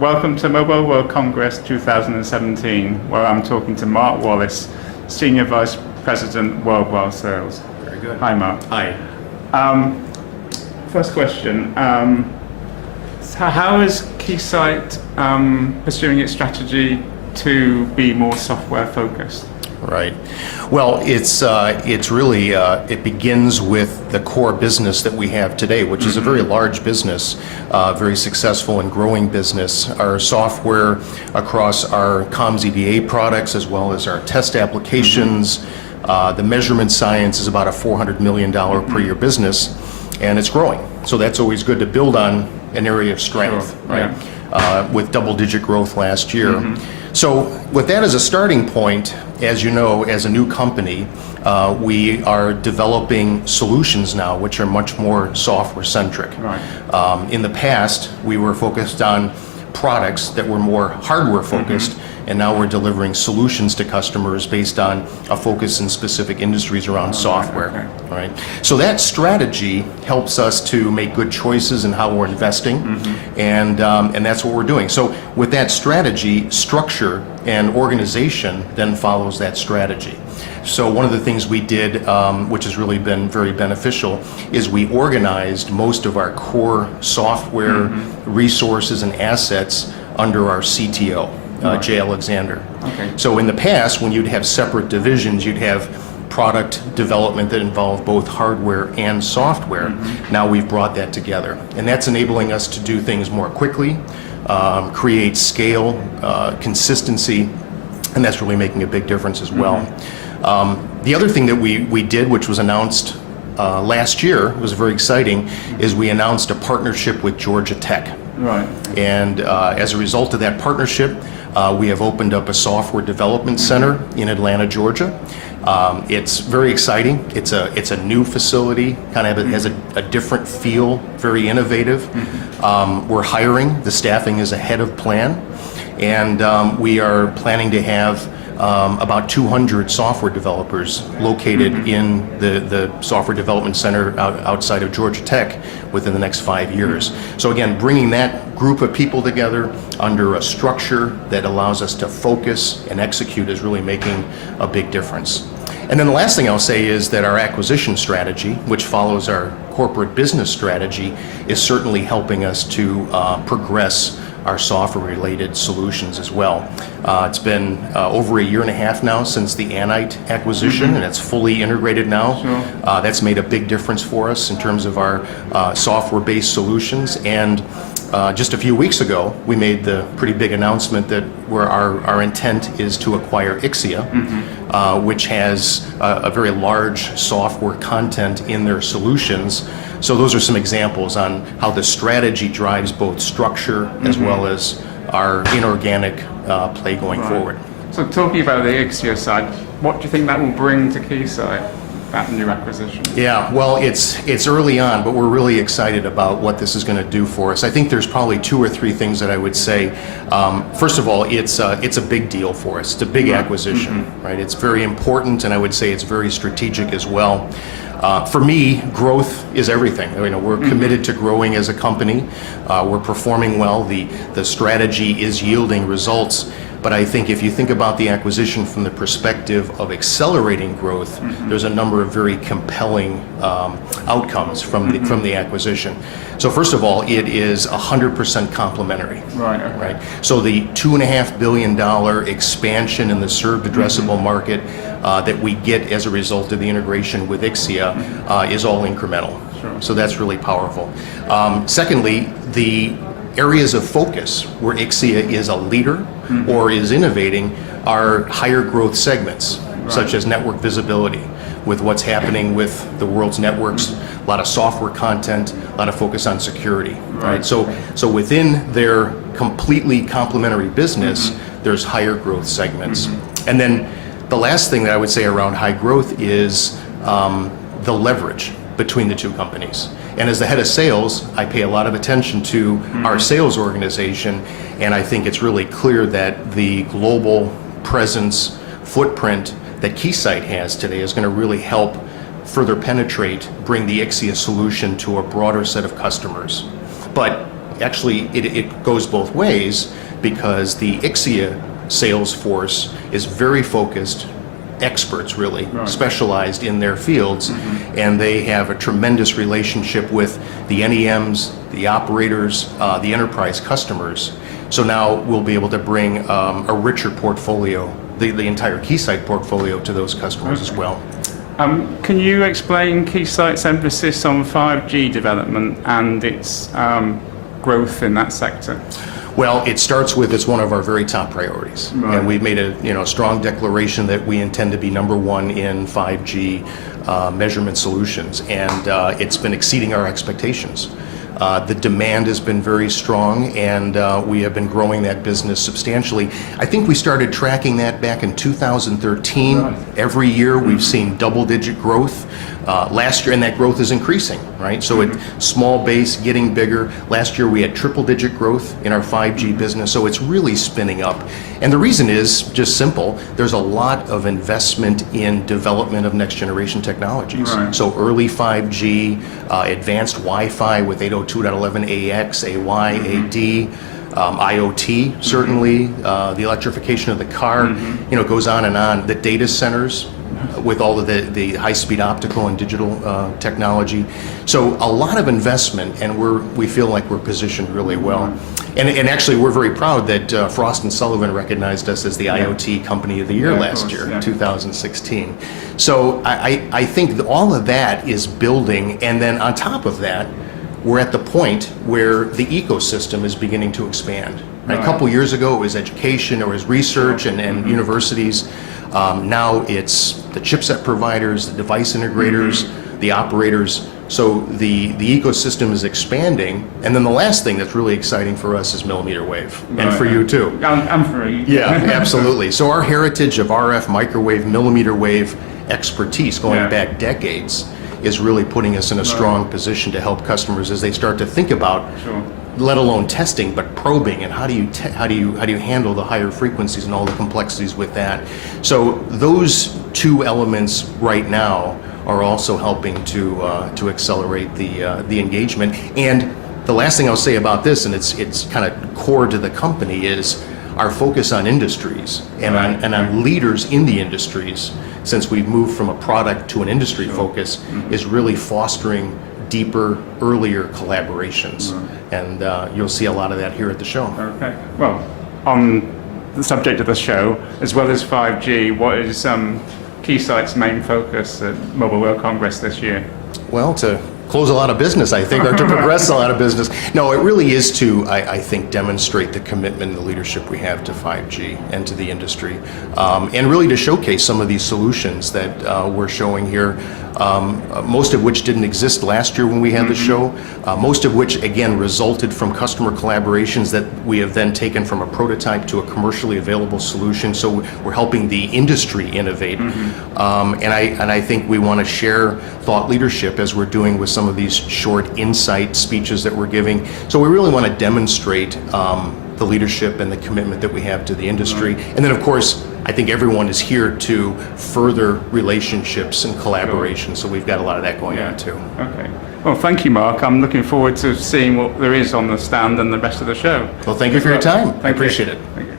welcome to Mobile World Congress 2017, where I'm talking to Mark Wallace, Senior Vice President, Worldwide Sales. Very good. Hi, Mark. Hi. First question, how is Keysight pursuing its strategy to be more software focused? Right. Well, it's really, it begins with the core business that we have today, which is a very large business, very successful and growing business. Our software across our comms EDA products, as well as our test applications, the measurement science is about a $400 million per year business, and it's growing. So that's always good to build on an area of strength, Sure. right? Yeah. With double-digit growth last year. So with that as a starting point, as you know, as a new company, we are developing solutions now which are much more software-centric. Right. In the past, we were focused on products that were more hardware-focused, and now we're delivering solutions to customers based on a focus in specific industries around software. Okay. Right. So that strategy helps us to make good choices in how we're investing, and that's what we're doing. So with that strategy, structure and organization then follows that strategy. So one of the things we did, which has really been very beneficial, is we organized most of our core software resources and assets under our CTO, Jay Alexander. Okay. So in the past, when you'd have separate divisions, you'd have product development that involved both hardware and software. Now we've brought that together, and that's enabling us to do things more quickly, create scale, consistency, and that's really making a big difference as well. The other thing that we did, which was announced last year, was very exciting, is we announced a partnership with Georgia Tech. Right. And as a result of that partnership, we have opened up a software development center in Atlanta, Georgia. It's very exciting. It's a new facility, kind of has a different feel, very innovative. We're hiring. The staffing is ahead of plan. And we are planning to have about 200 software developers located in the software development center outside of Georgia Tech within the next 5 years. So again, bringing that group of people together under a structure that allows us to focus and execute is really making a big difference. And then the last thing I'll say is that our acquisition strategy, which follows our corporate business strategy, is certainly helping us to progress our software-related solutions as well. It's been over a year and a half now since the Anite acquisition, and it's fully integrated now. Sure. That's made a big difference for us in terms of our software-based solutions. And just a few weeks ago, we made the pretty big announcement that our intent is to acquire Ixia, which has a very large software content in their solutions. So those are some examples on how the strategy drives both structure as well as our inorganic play going forward. So talking about the Ixia side, what do you think that will bring to Keysight, that new acquisition? Yeah, well, it's early on, but we're really excited about what this is going to do for us. I think there's probably 2 or 3 things that I would say. First of all, it's a big deal for us. It's a big acquisition, right? It's very important, and I would say it's very strategic as well. For me, growth is everything. We're committed to growing as a company. We're performing well. The strategy is yielding results. But I think if you think about the acquisition from the perspective of accelerating growth, there's a number of very compelling outcomes from the acquisition. So first of all, it is 100% complementary. Right. Okay. Right. So the $2.5 billion expansion in the served addressable market that we get as a result of the integration with Ixia is all incremental. Sure. So that's really powerful. Secondly, the areas of focus where Ixia is a leader or is innovating are higher growth segments, such as network visibility, with what's happening with the world's networks, a lot of software content, a lot of focus on security. Right? So within their completely complementary business, there's higher growth segments. And then the last thing that I would say around high growth is the leverage between the two companies. And as the head of sales, I pay a lot of attention to our sales organization, and I think it's really clear that the global presence, footprint that Keysight has today is going to really help further penetrate, bring the Ixia solution to a broader set of customers. But actually, it goes both ways because the Ixia sales force is very focused, experts really, specialized in their fields, and they have a tremendous relationship with the NEMs, the operators, the enterprise customers. So now we'll be able to bring a richer portfolio, the entire Keysight portfolio, to those customers as well. Can you explain Keysight's emphasis on 5G development and its growth in that sector? Well, it starts with it's one of our very top priorities, and we've made a strong declaration that we intend to be number one in 5G measurement solutions, and it's been exceeding our expectations. The demand has been very strong, and we have been growing that business substantially. I think we started tracking that back in 2013. Every year we've seen double-digit growth. Last year, and that growth is increasing, right? So it's small base, getting bigger. Last year we had triple-digit growth in our 5G business, so it's really spinning up. And the reason is just simple. There's a lot of investment in development of next-generation technologies. So early 5G, advanced Wi-Fi with 802.11ax, AY, AD, IoT, certainly, the electrification of the car, it goes on and on. The data centers, with all of the high-speed optical and digital technology. So a lot of investment, and we feel like we're positioned really well. And actually, we're very proud that Frost & Sullivan recognized us as the IoT Company of the Year last year, 2016. So I think all of that is building, and then on top of that, we're at the point where the ecosystem is beginning to expand. A couple years ago, it was education, it was research and universities. Now it's the chipset providers, the device integrators, the operators. So the ecosystem is expanding. And then the last thing that's really exciting for us is millimeter wave, and for you too. I'm for you. Yeah, absolutely. So our heritage of RF, microwave, millimeter wave expertise going back decades is really putting us in a strong position to help customers as they start to think about, let alone testing, but probing, and how do you handle the higher frequencies and all the complexities with that. So those two elements right now are also helping to accelerate the engagement. And the last thing I'll say about this, and it's kind of core to the company, is our focus on industries and on leaders in the industries. Since we've moved from a product to an industry focus, is really fostering deeper, earlier collaborations. And you'll see a lot of that here at the show. Okay. Well, on the subject of the show, as well as 5G, what is Keysight's main focus at Mobile World Congress this year? Well, to close a lot of business, I think, or to progress a lot of business. No, it really is to, I think, demonstrate the commitment and the leadership we have to 5G and to the industry, and really to showcase some of these solutions that we're showing here, most of which didn't exist last year when we had the show, most of which, again, resulted from customer collaborations that we have then taken from a prototype to a commercially available solution. So we're helping the industry innovate, and I think we want to share thought leadership as we're doing with some of these short insight speeches that we're giving. So we really want to demonstrate the leadership and the commitment that we have to the industry. And then, of course, I think everyone is here to further relationships and collaboration. So we've got a lot of that going on too. Okay. Well, thank you, Mark. I'm looking forward to seeing what there is on the stand and the rest of the show. Well, thank you for your time. I appreciate it. Thank you.